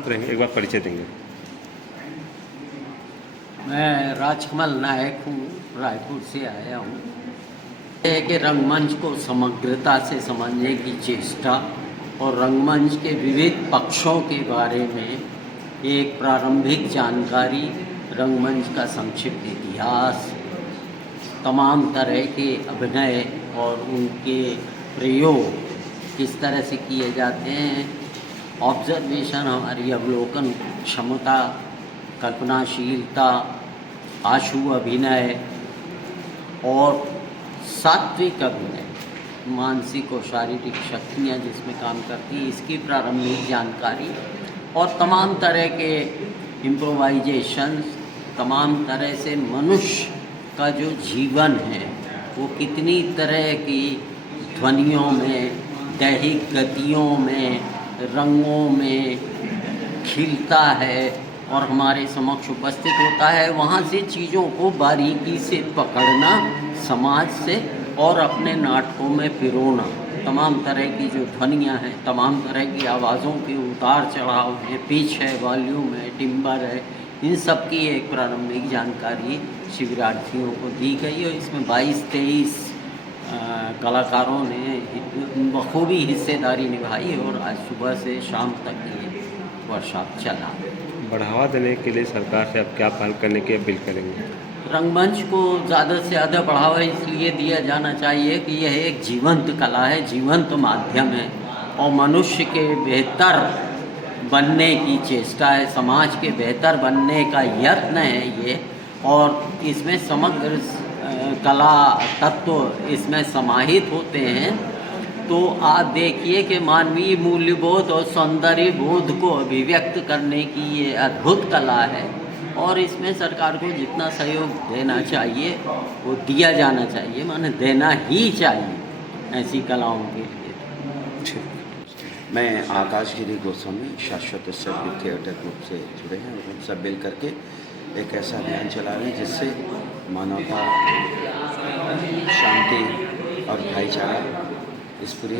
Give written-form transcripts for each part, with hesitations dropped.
शांत रहेंगे, एक बार परिचय देंगे। मैं राजकमल नायक हूँ, रायपुर से आया हूँ। है कि रंगमंच को समग्रता से समझने की चेष्टा और रंगमंच के विविध पक्षों के बारे में एक प्रारंभिक जानकारी, रंगमंच का संक्षिप्त इतिहास, तमाम तरह के अभिनय और उनके प्रयोग किस तरह से किए जाते हैं, ऑब्जर्वेशन, हमारी अवलोकन क्षमता, कल्पनाशीलता, आशु अभिनय और सात्विक अभिनय, मानसिक और शारीरिक शक्तियाँ जिसमें काम करती हैं, इसकी प्रारंभिक जानकारी और तमाम तरह के इम्प्रोवाइजेशन, तमाम तरह से मनुष्य का जो जीवन है वो कितनी तरह की ध्वनियों में, दैहिक गतियों में, रंगों में खिलता है और हमारे समक्ष उपस्थित होता है। वहाँ से चीज़ों को बारीकी से पकड़ना, समाज से और अपने नाटकों में पिरोना, तमाम तरह की जो ध्वनियाँ हैं, तमाम तरह की आवाज़ों के उतार चढ़ाव हैं, पिच है, वॉल्यूम है, टिम्बर है, इन सब की एक प्रारंभिक जानकारी शिविरार्थियों को दी गई और इसमें 22-23 कलाकारों ने बखूबी हिस्सेदारी निभाई और आज सुबह से शाम तक ये वर्कशॉप चला। बढ़ावा देने के लिए सरकार से आप क्या पहल करने की अपील करेंगे? रंगमंच को ज़्यादा से ज़्यादा बढ़ावा इसलिए दिया जाना चाहिए कि यह एक जीवंत कला है, जीवंत माध्यम है और मनुष्य के बेहतर बनने की चेष्टा है, समाज के बेहतर बनने का यत्न है ये, और इसमें समग्र कला तत्व इसमें समाहित होते हैं। तो आप देखिए कि मानवीय मूल्यबोध और सौंदर्य बोध को अभिव्यक्त करने की ये अद्भुत कला है और इसमें सरकार को जितना सहयोग देना चाहिए वो दिया जाना चाहिए, माने देना ही चाहिए ऐसी कलाओं के लिए। मैं आकाश गिरी गोस्वामी शाश्वत सर्व थिएटर ग्रुप से जुड़े हैं और हम सब मिल करके एक ऐसा अभियान चला रहे हैं जिससे मानवता, शांति और भाईचारा इस पूरी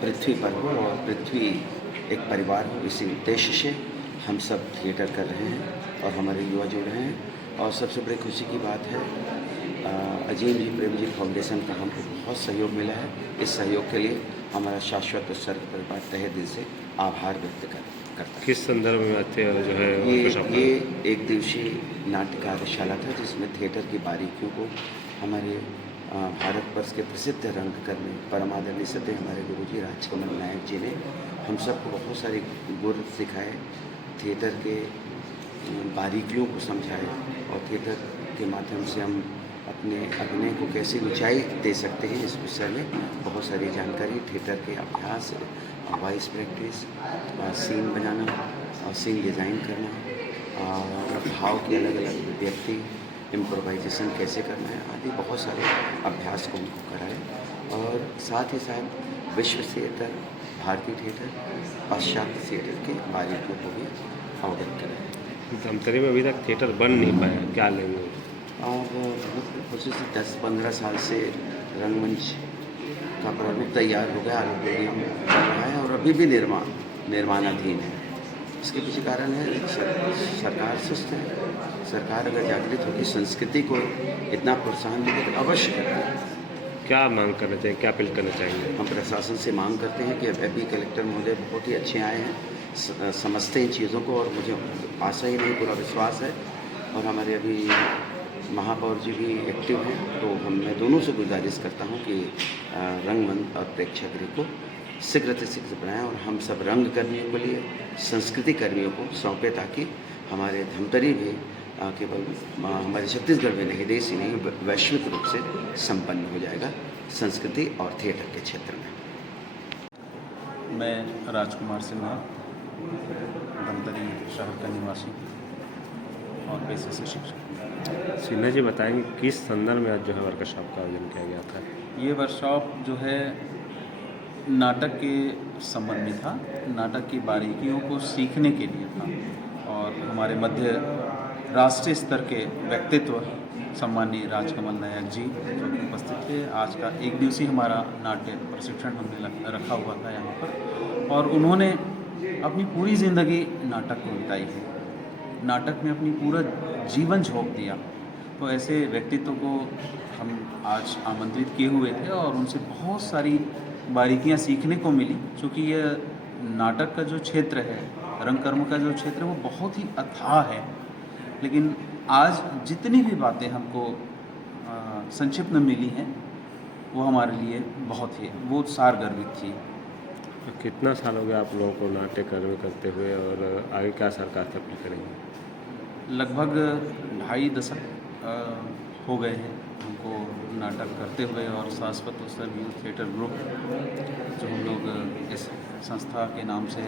पृथ्वी पर हो और पृथ्वी एक परिवार हो। इसी उद्देश्य से हम सब थिएटर कर रहे हैं और हमारे युवा जुड़ रहे हैं। और सबसे बड़ी खुशी की बात है अजीम जी प्रेम जी फाउंडेशन का हमको बहुत सहयोग मिला है। इस सहयोग के लिए हमारा शाश्वत सर्व परिवार तहे दिल से आभार व्यक्त करता है। किस संदर्भ में जो है ये एक दिवसीय नाट्य कार्यशाला था जिसमें थिएटर की बारीकियों को हमारे भारतवर्ष के प्रसिद्ध रंगकर्मी परमादरणीय सत्य हमारे गुरुजी राजकमल नायक जी ने हम सबको बहुत सारे गुर सिखाए, थिएटर के बारीकियों को समझाए और थिएटर के माध्यम से हम अपने अभिनय को कैसे ऊंचाई दे सकते हैं इस विषय में बहुत सारी जानकारी, थिएटर के अभ्यास, वॉइस प्रैक्टिस, सीन बनाना और सीन डिज़ाइन करना और भाव के अलग अलग व्यक्ति, इम्प्रोवाइजेशन कैसे करना है आदि बहुत सारे अभ्यास को उनको कराए और साथ ही साथ विश्व थिएटर, भारतीय थिएटर, पाश्चात्य थिएटर के बारीकियों को भी अवगत कराए। धमतरी में अभी तक थिएटर बन नहीं पाया, क्या लेंगे? और कोशिश 10-15 साल से रंगमंच का प्रारूप तैयार हो गया, ऑडिटोरियम बन रहा है और अभी भी निर्माणाधीन है। इसके पीछे कारण है सरकार सुस्त है। सरकार अगर जागृत होगी, संस्कृति को इतना प्रोत्साहन देगी तो अवश्य करती है। क्या मांग करना चाहिए, क्या अपील करना चाहेंगे? हम प्रशासन से मांग करते हैं कि अभी कलेक्टर महोदय बहुत ही अच्छे आए हैं, समझते हैं चीज़ों को और मुझे आशा ही नहीं पूरा विश्वास है और हमारे अभी महापौर जी भी एक्टिव हैं। तो मैं दोनों से गुजारिश करता हूं कि रंगमंच और प्रेक्षागृह को शीघ्र से शीघ्र बनाएं और हम सब रंग कर्मियों के लिए, संस्कृति कर्मियों को सौंपे ताकि हमारे धमतरी भी केवल हमारे छत्तीसगढ़ में नहीं, देश ही नहीं, वैश्विक रूप से संपन्न हो जाएगा संस्कृति और थिएटर के क्षेत्र में। मैं राजकुमार सिन्हा, धमतरी शहर का निवासी और पेशे से शिक्षक। सिन्हा जी बताएंगे किस संदर्भ में आज जो है वर्कशॉप का आयोजन किया गया था? ये वर्कशॉप जो है नाटक के संबंध में था, नाटक की बारीकियों को सीखने के लिए था और हमारे मध्य राष्ट्रीय स्तर के व्यक्तित्व सम्माननीय राजकमल नायक जी जो कि उपस्थित थे। आज का एक दिवसीय हमारा नाट्य प्रशिक्षण हमने रखा हुआ था यहाँ पर और उन्होंने अपनी पूरी ज़िंदगी नाटक में बिताई है, नाटक में अपनी पूरा जीवन झोंक दिया। तो ऐसे व्यक्तित्व को हम आज आमंत्रित किए हुए थे और उनसे बहुत सारी बारीकियां सीखने को मिली, क्योंकि यह नाटक का जो क्षेत्र है, रंगकर्म का जो क्षेत्र है, वो बहुत ही अथाह है। लेकिन आज जितनी भी बातें हमको संक्षिप्त में मिली हैं, वो हमारे लिए बहुत ही वो सारगर्भित थी। तो कितना साल हो गया आप लोगों को नाट्य कर्म करते हुए और आगे क्या सरकार से अपील करेंगे? लगभग 2.5 दशक हो गए हैं हमको नाटक करते हुए, और शाश्वत उत्सव यूथ थिएटर ग्रुप जो हम लोग इस संस्था के नाम से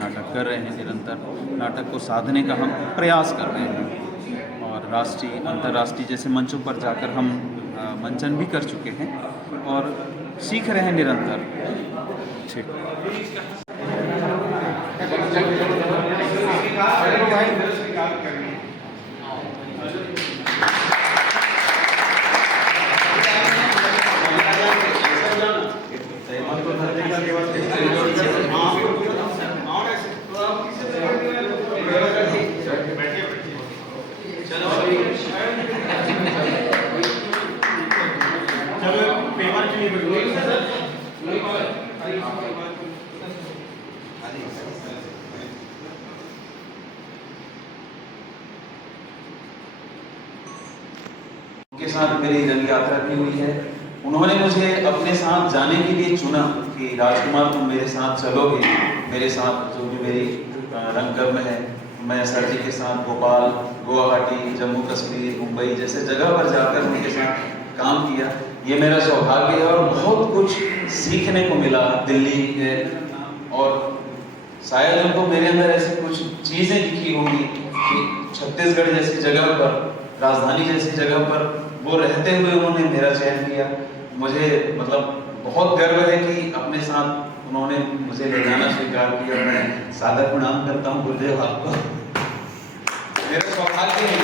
नाटक कर रहे हैं, निरंतर नाटक को साधने का हम प्रयास कर रहे हैं। और राष्ट्रीय अंतर्राष्ट्रीय जैसे मंचों पर जाकर हम मंचन भी कर चुके हैं और सीख रहे हैं निरंतर। ठीक। उनके साथ मेरी रंग यात्रा की हुई है। उन्होंने मुझे अपने साथ जाने के लिए चुना कि राजकुमार तुम मेरे साथ चलोगे, मेरे साथ जो भी मेरी रंगकर्म है। मैं सर जी के साथ भोपाल, गुवाहाटी, जम्मू कश्मीर, मुंबई जैसे जगह पर जाकर उनके साथ काम किया। ये मेरा सौभाग्य है और बहुत कुछ सीखने को मिला दिल्ली के, और शायद उनको मेरे अंदर ऐसी कुछ चीज़ें दिखी होंगी कि छत्तीसगढ़ जैसी जगह पर, राजधानी जैसी जगह पर वो रहते हुए उन्होंने मेरा चयन किया। मुझे मतलब बहुत गर्व है कि अपने साथ उन्होंने मुझे ले जाना स्वीकार किया। मैं सादर प्रणाम करता हूँ गुरुदेव आपको। मेरा सौभाग्य है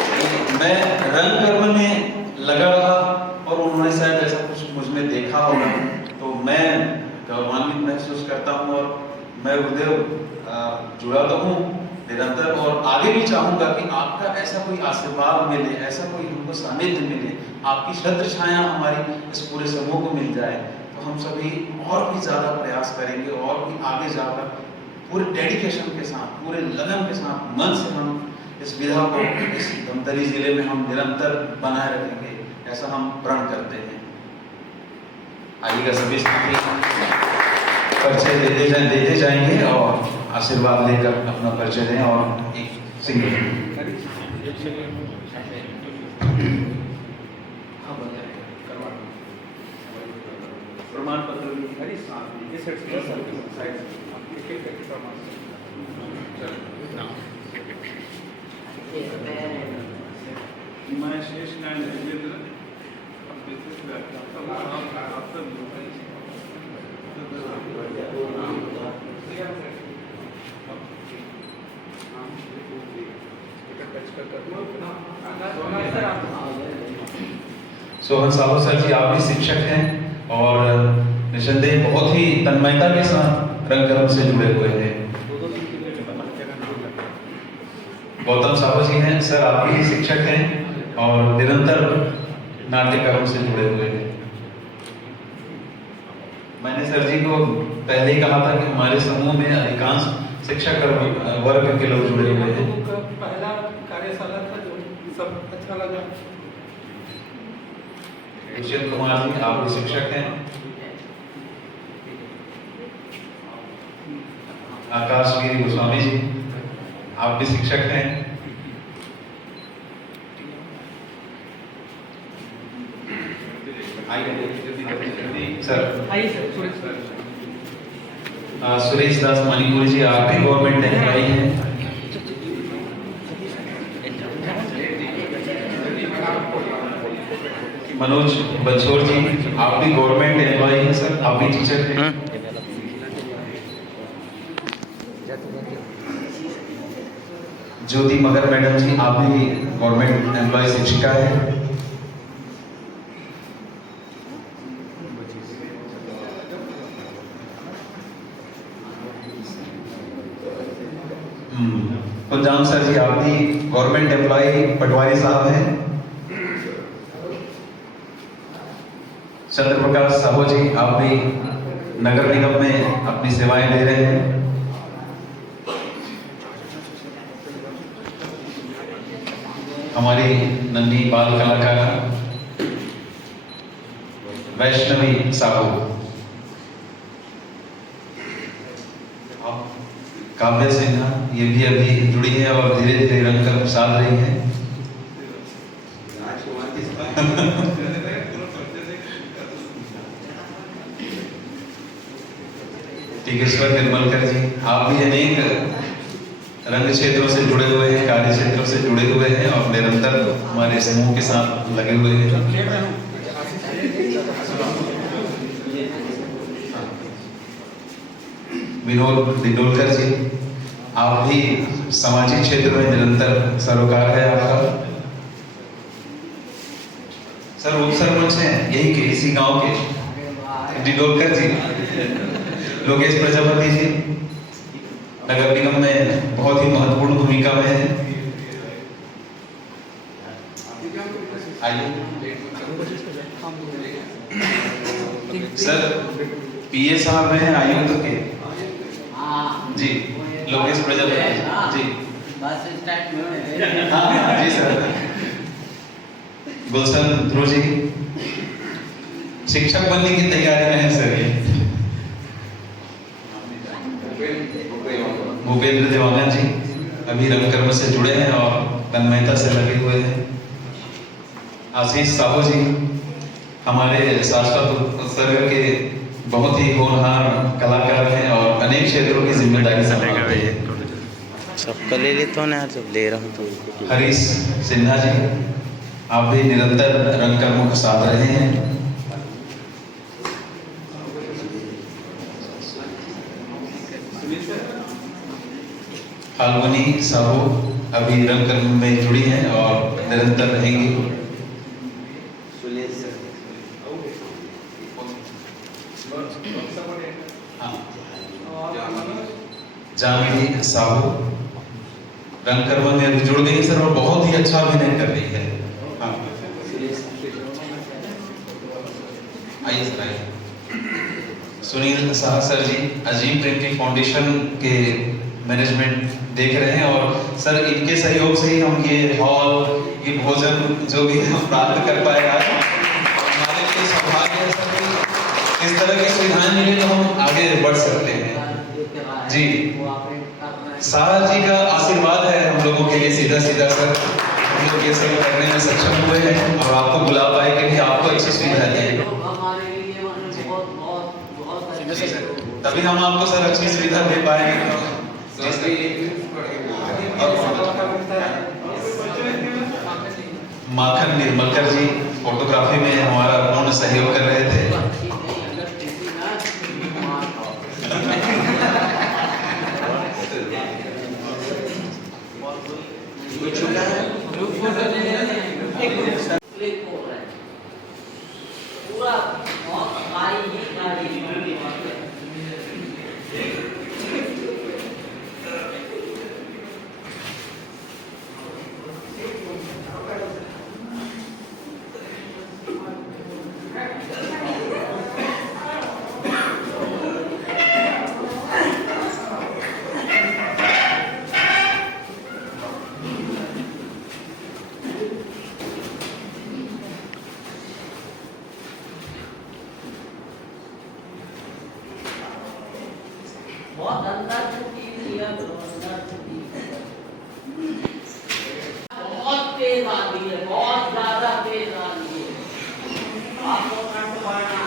कि मैं रंग कर्म में लगा रहा और उन्होंने शायद ऐसा कुछ मुझ में देखा होगा, तो मैं गौरवान्वित महसूस करता हूँ। और मैं गुरुदेव जुड़ा तो हूँ निरंतर, और आगे भी चाहूँगा कि आपका ऐसा कोई आशीर्वाद मिले, ऐसा कोई हमको सानिध्य मिले, आपकी छत्र छाया हमारी इस पूरे समूह को मिल जाए, तो हम सभी और भी ज़्यादा प्रयास करेंगे और भी आगे जाकर पूरे डेडिकेशन के साथ, पूरे लगन के साथ, मन से हम इस विधा को इस धमतरी जिले में हम निरंतर बनाए रखेंगे, ऐसा हम प्रण करते हैं। आइएगा सभी परिचय देते जाएंगे और आशीर्वाद लेकर अपना परिचय दें और एक सिंगल प्रमाण पत्र मैं शेष नारायण राजेंद्र सोहन साहू सर जी, आप भी शिक्षक हैं और निसंदेह बहुत ही तन्मयता के साथ रंगकर्म से जुड़े हुए हैं। गौतम साहू जी हैं सर, आप भी शिक्षक हैं और निरंतर नाट्यकर्म से जुड़े हुए हैं। मैंने सर जी को पहले ही कहा था कि हमारे समूह में अधिकांश शिक्षक वर्ग के लोग जुड़े हुए हैं। पहला कार्यशाला था जो सब अच्छा लगा। दुष्यंत कुमार जी, आप भी शिक्षक हैं। आकाश वीर गोस्वामी जी, आप भी शिक्षक हैं। सर सुरेश दास मणिपुरी जी, आप भी गवर्नमेंट एम्प्लॉई हैं। मनोज बंसोर जी, आप भी गवर्नमेंट एम्प्लॉई हैं सर, आप भी टीचर हैं। ज्योति मगर मैडम जी, आप भी गवर्नमेंट एम्प्लॉय शिक्षिका है। कुलजाम सर जी, आप भी गवर्नमेंट एम्प्लॉय पटवारी साहब हैं। चंद्र प्रकाश साहू जी, आप भी नगर निगम में अपनी सेवाएं दे रहे हैं। हमारी नन्ही बाल कलाकार वैष्णवी साहू, काव्य सिन्हा, ये भी अभी जुड़ी है और धीरे धीरे रंग साध रही है। टिकेश्वर निर्मलकर जी, आप भी अनेक रंग क्षेत्रों से जुड़े हुए हैं, कार्य क्षेत्रों से जुड़े हुए हैं और निरंतर हमारे समूह के साथ लगे हुए हैं। विनोद डिंडोलकर जी, आप भी सामाजिक क्षेत्र में निरंतर सरोकार है आपका। सर उप सरपंच हैं यही के, इसी गांव के, डिंडोलकर जी। लोकेश प्रजापति जी नगर निगम में बहुत ही महत्वपूर्ण भूमिका में है। आइए सर, पीए साहब हैं आयुक्त के जी, लोकेश प्रजापति जी। बस स्टैंड में हाँ जी सर। गुलशन ध्रुव जी शिक्षक बनने की तैयारी में है सर। ये भूपेंद्र देवांगन जी अभी रंगकर्म से जुड़े हैं और तन्मयता से लगे हुए हैं। आशीष साहू जी हमारे शाश्वत उत्सर्ग के बहुत ही होनहार कलाकार हैं और अनेक क्षेत्रों की जिम्मेदारी संभालते हैं। सबका ले लेता हूँ ना यार, जब ले रहा हूँ तो। हरीश सिन्हा जी, आप भी निरंतर रंगकर्मों के साथ रहे हैं। फाल्गुनी साहू अभी रंगकर्म में जुड़ी हैं और निरंतर रहेंगी। जानवी साहू रंगकर्म में अभी जुड़ गई सर और बहुत ही अच्छा अभिनय कर रही है। हाँ। आइए सर, आइए। सुनील शाह सर जी अजीम प्रिंटिंग फाउंडेशन के मैनेजमेंट देख रहे हैं और सर इनके सहयोग से ही हम ये हॉल, ये भोजन जो भी हम प्राप्त कर पाए आज, हमारे लिए सौभाग्य है सर कि इस तरह की सुविधाएं मिले तो हम आगे बढ़ सकते हैं जी। शाह जी का आशीर्वाद है हम लोगों के लिए सीधा सीधा सर, हम लोग ये सब करने में सक्षम हुए हैं और आपको बुला पाए कि भी आपको अच्छी सुविधा दी। तभी हम आपको सर अच्छी सुविधा दे पाएंगे। माखन निर्मलकर जी फोटोग्राफी में हमारा पूर्ण सहयोग कर रहे थे। बहुत अंदर चुकी लिया, अंदर चुकी बहुत तेज आती है, बहुत ज्यादा तेज आती है। आपको कंठ पड़ना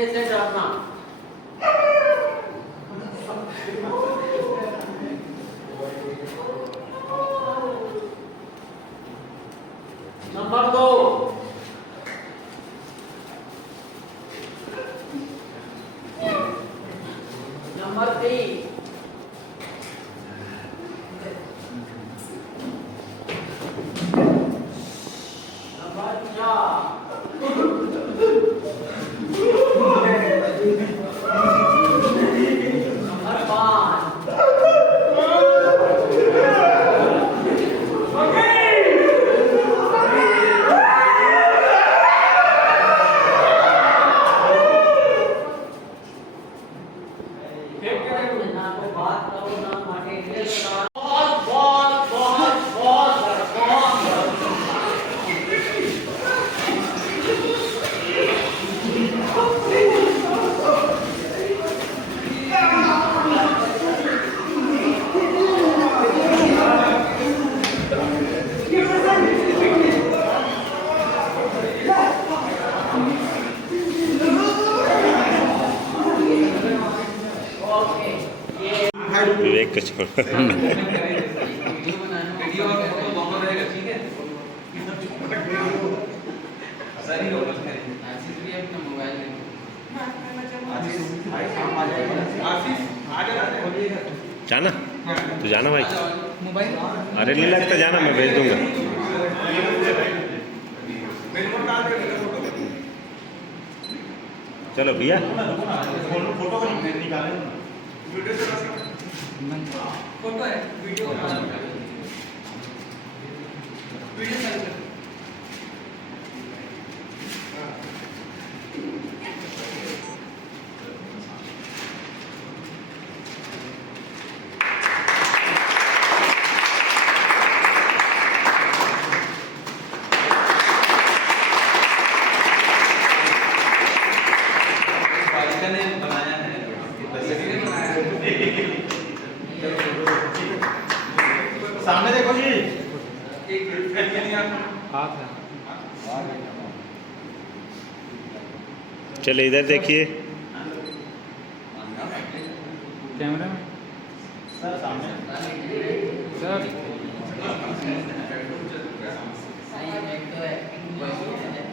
तरीके से डरना। नंबर 2, नंबर 3, नंबर 4, नंबर 5, ना तो बात करो ना मटेरियल का। बहुत बहुत बहुत बहुत बहुत विवेक को छोड़ वीडियो और फोटो दोनों रहेगा, ठीक है? सही होगा, आशीष भी अपना मोबाइल आशीष आगे जाना तो जाना भाई। मोबाइल अरे नहीं लगता जाना, मैं भेज दूंगा। चलो भैया फोटो है, वीडियो बालिका ने बनाया है, सामने देखो जी। चलो इधर देखिए। कैमरा में सर सामने सर सही है, तो है।